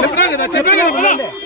చెప్పినా కదా చెప్పినా కదా.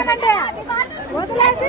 అంతకంటే వదిలేసి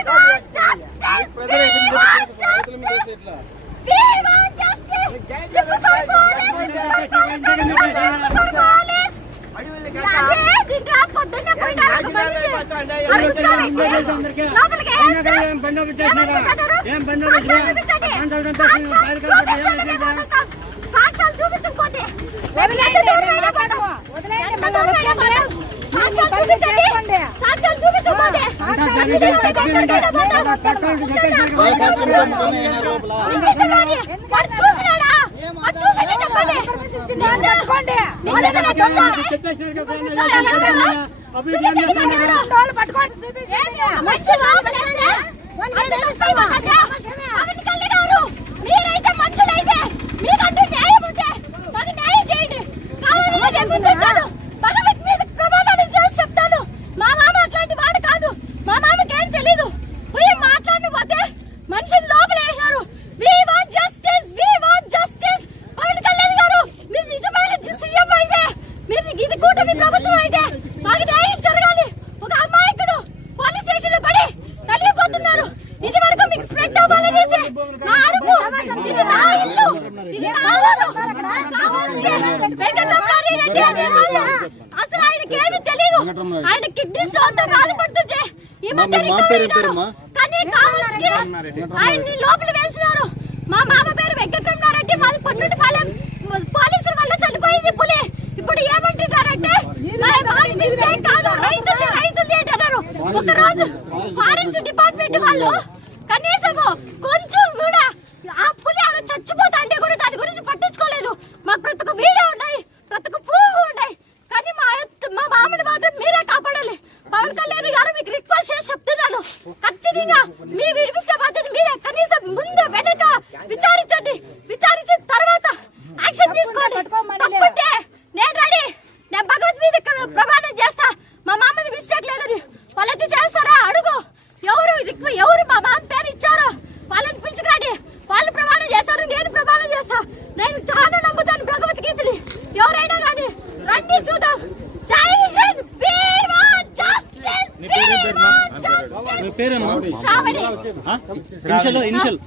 సాక్ష్యాలు చూపించకపోతే సాక్ష్యాలు చూపించకపోతే సాక్ష్యాలు చూపించకపోతే పట్టుకోండి అసలు ఆయనకి తెలియదు ఆయన కిడ్నీ స్టోన్తో బాధపడుతుంటే ఆయన్ని లోపల వేసినారు. మా మామ పేరు వెంకటరమణారెడ్డి. మాది కొన్నుటిపాలెం పోలీసుల వల్ల చనిపోయింది పులి. ఇప్పుడు ఏమంటున్నారంటే కాదు. రైతులు రైతులు ఏంటన్నారు ఒక రోజు ఫారెస్ట్ డిపార్ట్మెంట్ వాళ్ళు కనీసము ఖచ్చితంగా మీకు పేరేమ్మా ఇనిషియల్ ఇనిషియల్.